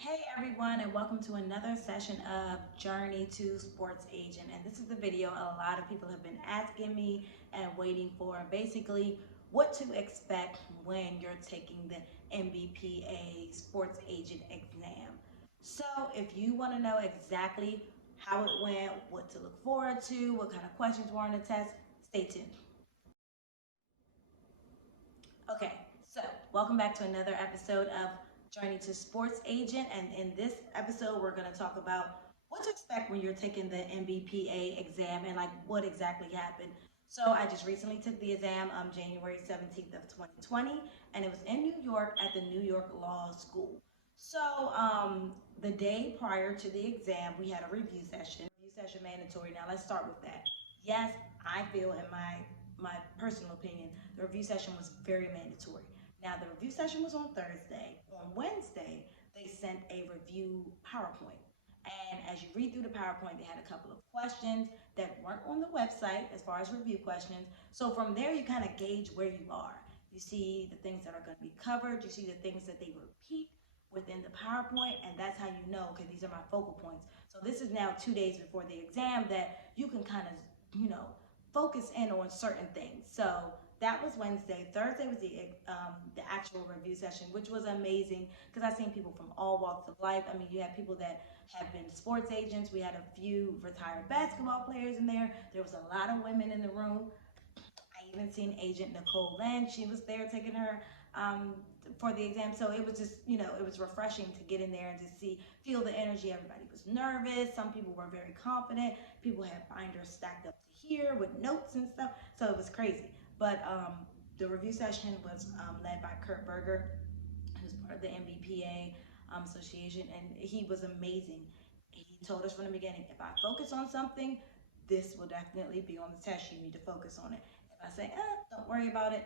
Hey everyone, and welcome to another session of Journey to Sports Agent. And this is the video a lot of people have been asking me and waiting for. Basically, what to expect when you're taking the NBPA Sports Agent exam. So, if you want to know exactly how it went, what to look forward to, what kind of questions were on the test, stay tuned. Okay, so welcome back to another episode of Journey to Sports Agent. And in this episode, we're going to talk about what to expect when you're taking the NBPA exam and like what exactly happened. So I just recently took the exam January 17th of 2020, and it was in New York at the New York Law School. So the day prior to the exam, we had a review session. Review session mandatory. Now let's start with that. Yes, I feel in my personal opinion, the review session was very mandatory. Now, the review session was on Thursday. On Wednesday, they sent a review PowerPoint. And as you read through the PowerPoint, they had a couple of questions that weren't on the website as far as review questions. So from there, you kind of gauge where you are. You see the things that are going to be covered. You see the things that they repeat within the PowerPoint, and that's how you know, okay, these are my focal points. So this is now 2 days before the exam that you can kind of, focus in on certain things. So that was Wednesday. Thursday was the actual review session, which was amazing because I've seen people from all walks of life. I mean, you had people that have been sports agents. We had a few retired basketball players in there. There was a lot of women in the room. I even seen Agent Nicole Lynn. She was there taking her for the exam. So it was just, it was refreshing to get in there and just feel the energy. Everybody was nervous. Some people were very confident. People had binders stacked up to here with notes and stuff. So it was crazy. But the review session was led by Kurt Berger, who's part of the NBPA association, and he was amazing. He told us from the beginning, if I focus on something, this will definitely be on the test. You need to focus on it. If I say, don't worry about it,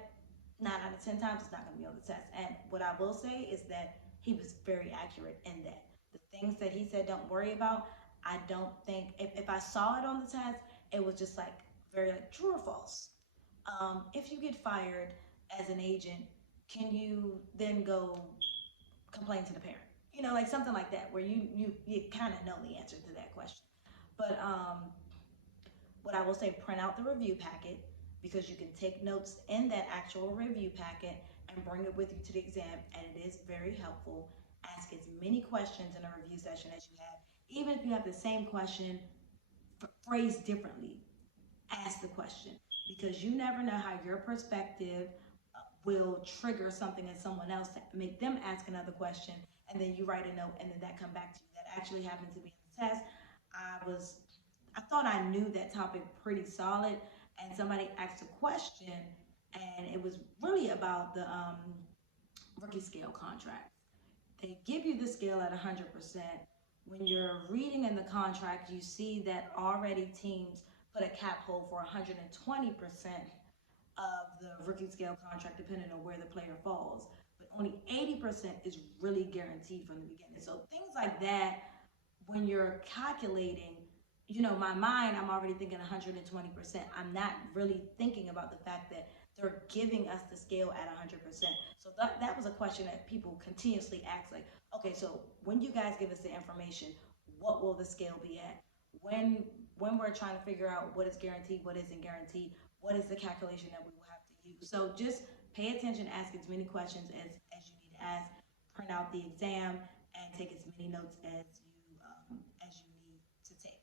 9 out of 10 times it's not going to be on the test. And what I will say is that he was very accurate in that. The things that he said don't worry about, I don't think, if I saw it on the test, it was just like very like true or false. If you get fired as an agent, can you then go complain to the parent? Like something like that, where you kind of know the answer to that question. But what I will say, print out the review packet because you can take notes in that actual review packet and bring it with you to the exam, and it is very helpful. Ask as many questions in a review session as you have. Even if you have the same question phrased differently, ask the question because you never know how your perspective will trigger something in someone else to make them ask another question, and then you write a note and then that come back to you. That actually happened to me in the test. I thought I knew that topic pretty solid, and somebody asked a question, and it was really about the rookie scale contract. They give you the scale at 100%. When you're reading in the contract, you see that already teams put a cap hold for 120% of the rookie scale contract, depending on where the player falls. But only 80% is really guaranteed from the beginning. So things like that, when you're calculating, my mind, I'm already thinking 120%. I'm not really thinking about the fact that they're giving us the scale at 100%. So that was a question that people continuously ask, like, okay, so when you guys give us the information, what will the scale be at? When we're trying to figure out what is guaranteed, what isn't guaranteed, what is the calculation that we will have to use? So just pay attention, ask as many questions as you need to ask, print out the exam, and take as many notes as you need to take.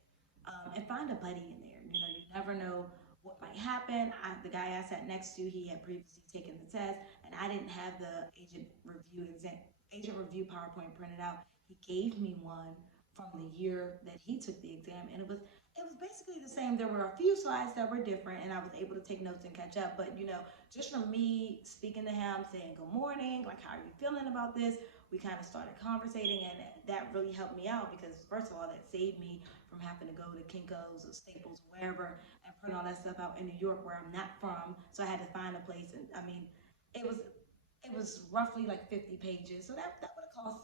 And find a buddy in there. You never know what might happen. The guy I sat next to, he had previously taken the test, and I didn't have the agent review PowerPoint printed out. He gave me one from the year that he took the exam, and it was basically the same. There were a few slides that were different, and I was able to take notes and catch up. But just from me speaking to him, saying good morning, like how are you feeling about this, we kind of started conversating, and that really helped me out because first of all, that saved me from having to go to Kinko's or Staples or wherever and print all that stuff out in New York where I'm not from. So I had to find a place, and I mean, it was roughly like 50 pages, so that would have cost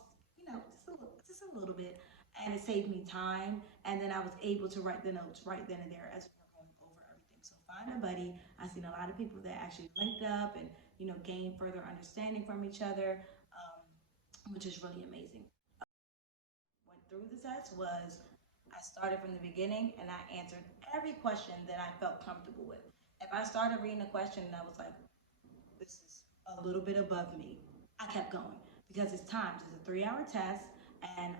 just a little bit, and it saved me time. And then I was able to write the notes right then and there as we were going over everything. So find a buddy. I've seen a lot of people that actually linked up and gain further understanding from each other, which is really amazing. through the test was I started from the beginning and I answered every question that I felt comfortable with. If I started reading a question and I was like, this is a little bit above me, I kept going because it's timed. It's a 3-hour test, and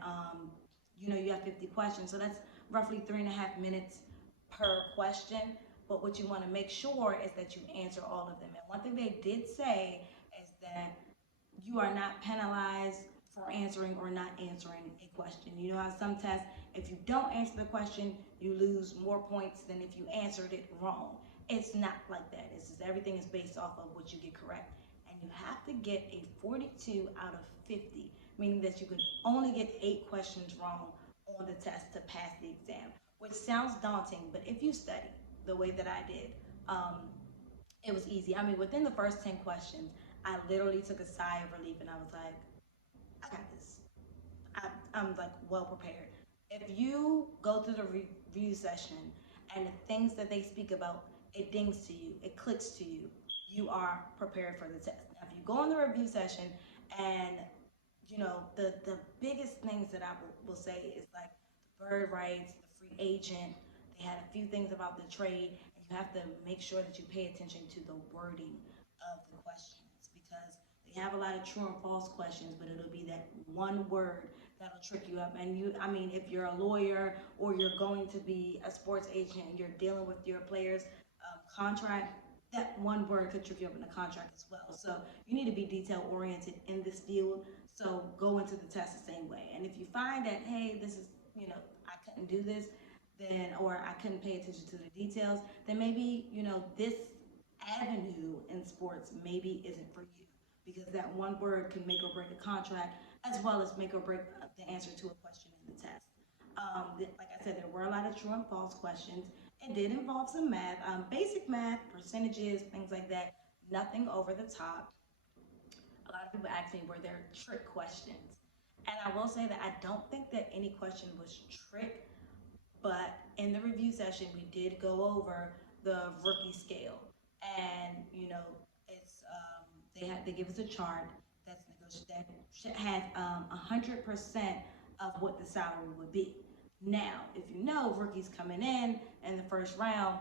you have 50 questions, so that's roughly 3.5 minutes per question. But what you want to make sure is that you answer all of them. And one thing they did say is that you are not penalized for answering or not answering a question. You know how some tests, if you don't answer the question, you lose more points than if you answered it wrong. It's not like that. It's just everything is based off of what you get correct. And you have to get a 42 out of 50, meaning that you could only get 8 questions wrong on the test to pass the exam, which sounds daunting, but if you study the way that I did, it was easy. I mean, within the first 10 questions, I literally took a sigh of relief and I was like, I got this. I'm like well prepared. If you go through the review session and the things that they speak about, it dings to you, it clicks to you, you are prepared for the test. Now, if you go in the review session and the biggest things that I will say is like the bird rights, the free agent, they had a few things about the trade, and you have to make sure that you pay attention to the wording of the questions, because they have a lot of true and false questions, but it'll be that one word that'll trick you up. And if you're a lawyer or you're going to be a sports agent and you're dealing with your players' contract, that one word could trick you up in the contract as well. So you need to be detail oriented in this field. So go into the test the same way. And if you find that, hey, this is, I couldn't do this, or I couldn't pay attention to the details, then maybe, this avenue in sports maybe isn't for you, because that one word can make or break a contract, as well as make or break the answer to a question in the test. Like I said, there were a lot of true and false questions. It did involve some math, basic math, percentages, things like that, nothing over the top. A lot of people ask me, were there trick questions? And I will say that I don't think that any question was trick, but in the review session, we did go over the rookie scale. And, it's they give us a chart that has 100% of what the salary would be. Now, if rookies coming in the first round,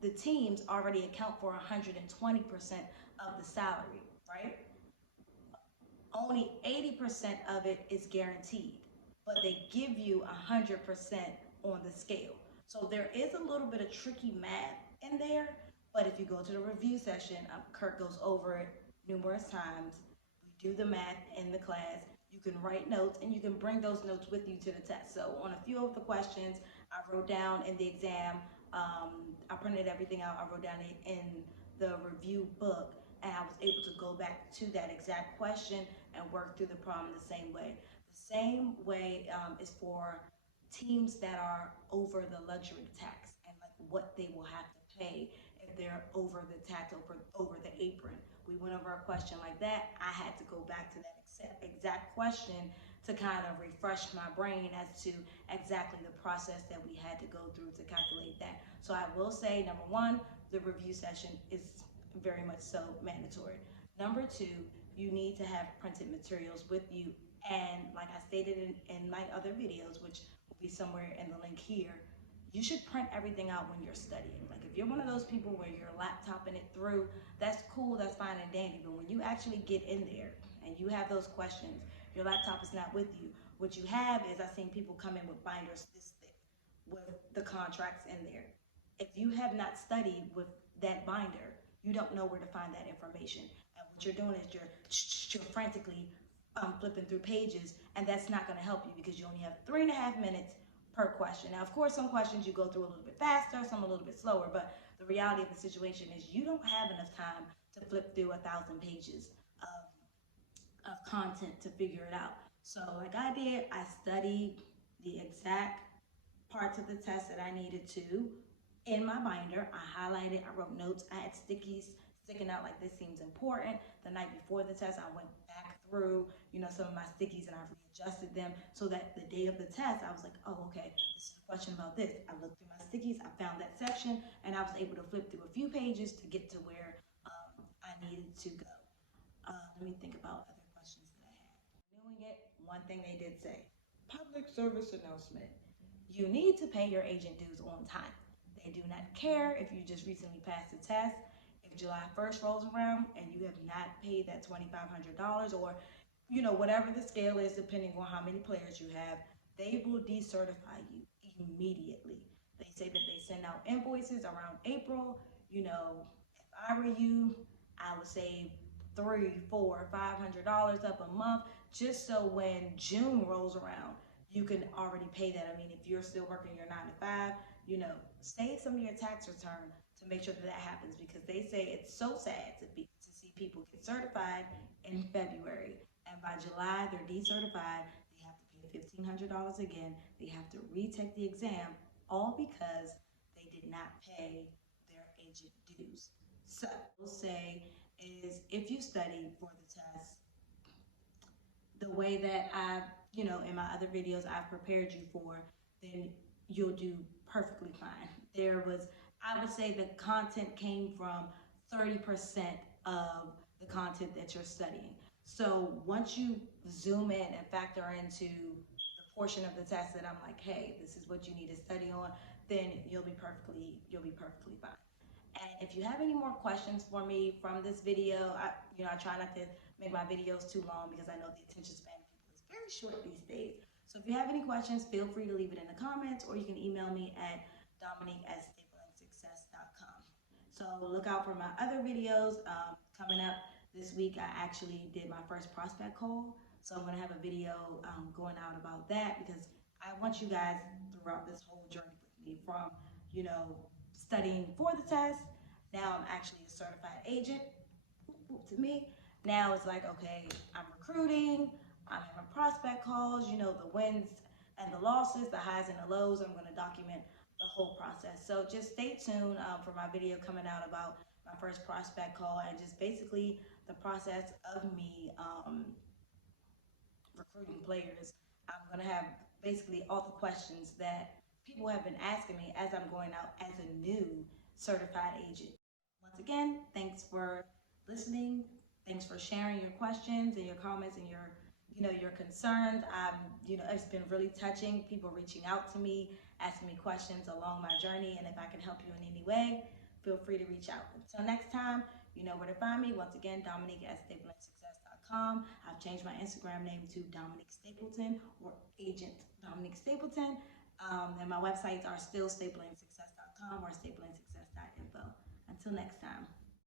the teams already account for 120% of the salary, right? Only 80% of it is guaranteed, but they give you 100% on the scale. So there is a little bit of tricky math in there, but if you go to the review session, Kurt goes over it numerous times. We do the math in the class. You can write notes, and you can bring those notes with you to the test. So on a few of the questions, I wrote down in the exam, I printed everything out, I wrote down it in the review book, and I was able to go back to that exact question and work through the problem the same way. The same way is for teams that are over the luxury tax, and like what they will have to pay if they're over the tax, over the apron. We went over a question like that. I had to go back to that exact question to kind of refresh my brain as to exactly the process that we had to go through to calculate that. So I will say, number one, the review session is very much so mandatory. Number two, you need to have printed materials with you. And like I stated in my other videos, which will be somewhere in the link here, you should print everything out when you're studying. Like if you're one of those people where you're laptoping it through, that's cool, that's fine and dandy. But when you actually get in there and you have those questions, your laptop is not with you. What you have is, I've seen people come in with binders this thick with the contracts in there. If you have not studied with that binder, you don't know where to find that information. And what you're doing is you're frantically flipping through pages, and that's not going to help you because you only have 3.5 minutes per question. Now, of course, some questions you go through a little bit faster, some a little bit slower, but the reality of the situation is you don't have enough time to flip through 1,000 pages of content to figure it out. So like I did, I studied the exact parts of the test that I needed to in my binder. I highlighted, I wrote notes, I had stickies sticking out like this seems important. The night before the test, I went back through, some of my stickies and I readjusted them so that the day of the test, I was like, oh, okay, this is a question about this. I looked through my stickies, I found that section, and I was able to flip through a few pages to get to where I needed to go. Let me think about other questions that I had. Doing it, one thing they did say, public service announcement. You need to pay your agent dues on time. They do not care if you just recently passed the test. If July 1st rolls around and you have not paid that $2,500 or whatever the scale is, depending on how many players you have, they will decertify you immediately. They say that they send out invoices around April. If I were you, I would save $300, $400, $500 up a month, just so when June rolls around, you can already pay that. I mean, if you're still working your 9 to 5, save some of your tax return to make sure that that happens, because they say it's so sad to see people get certified in February and by July they're decertified. They have to pay $1,500 again. They have to retake the exam, all because they did not pay their agent dues. So we'll say is, if you study for the test the way that I've, in my other videos I've prepared you for, then you'll do perfectly fine. I would say the content came from 30% of the content that you're studying. So once you zoom in and factor into the portion of the test that I'm like, hey, this is what you need to study on, then you'll be perfectly fine. And if you have any more questions for me from this video, I try not to make my videos too long because I know the attention span of people is very short these days. So if you have any questions, feel free to leave it in the comments, or you can email me at Dominique@StapletonSuccess.com. So look out for my other videos coming up this week. I actually did my first prospect call, so I'm going to have a video going out about that, because I want you guys throughout this whole journey with me, from studying for the test. Now I'm actually a certified agent. To me, now it's like, okay, I'm recruiting, I'm having prospect calls, the wins and the losses, the highs and the lows. I'm going to document the whole process. So just stay tuned for my video coming out about my first prospect call, and just basically the process of me recruiting players. I'm going to have basically all the questions that people have been asking me as I'm going out as a new certified agent. Once again, thanks for listening. Thanks for sharing your questions and your comments and your concerns. It's been really touching. People reaching out to me, asking me questions along my journey, and if I can help you in any way, feel free to reach out. Until next time, you know where to find me. Once again, Dominique@StapletonSuccess.com. I've changed my Instagram name to Dominique Stapleton, or Agent Dominique Stapleton. And my websites are still StapletonSuccess.com or StapletonSuccess.info. Until next time.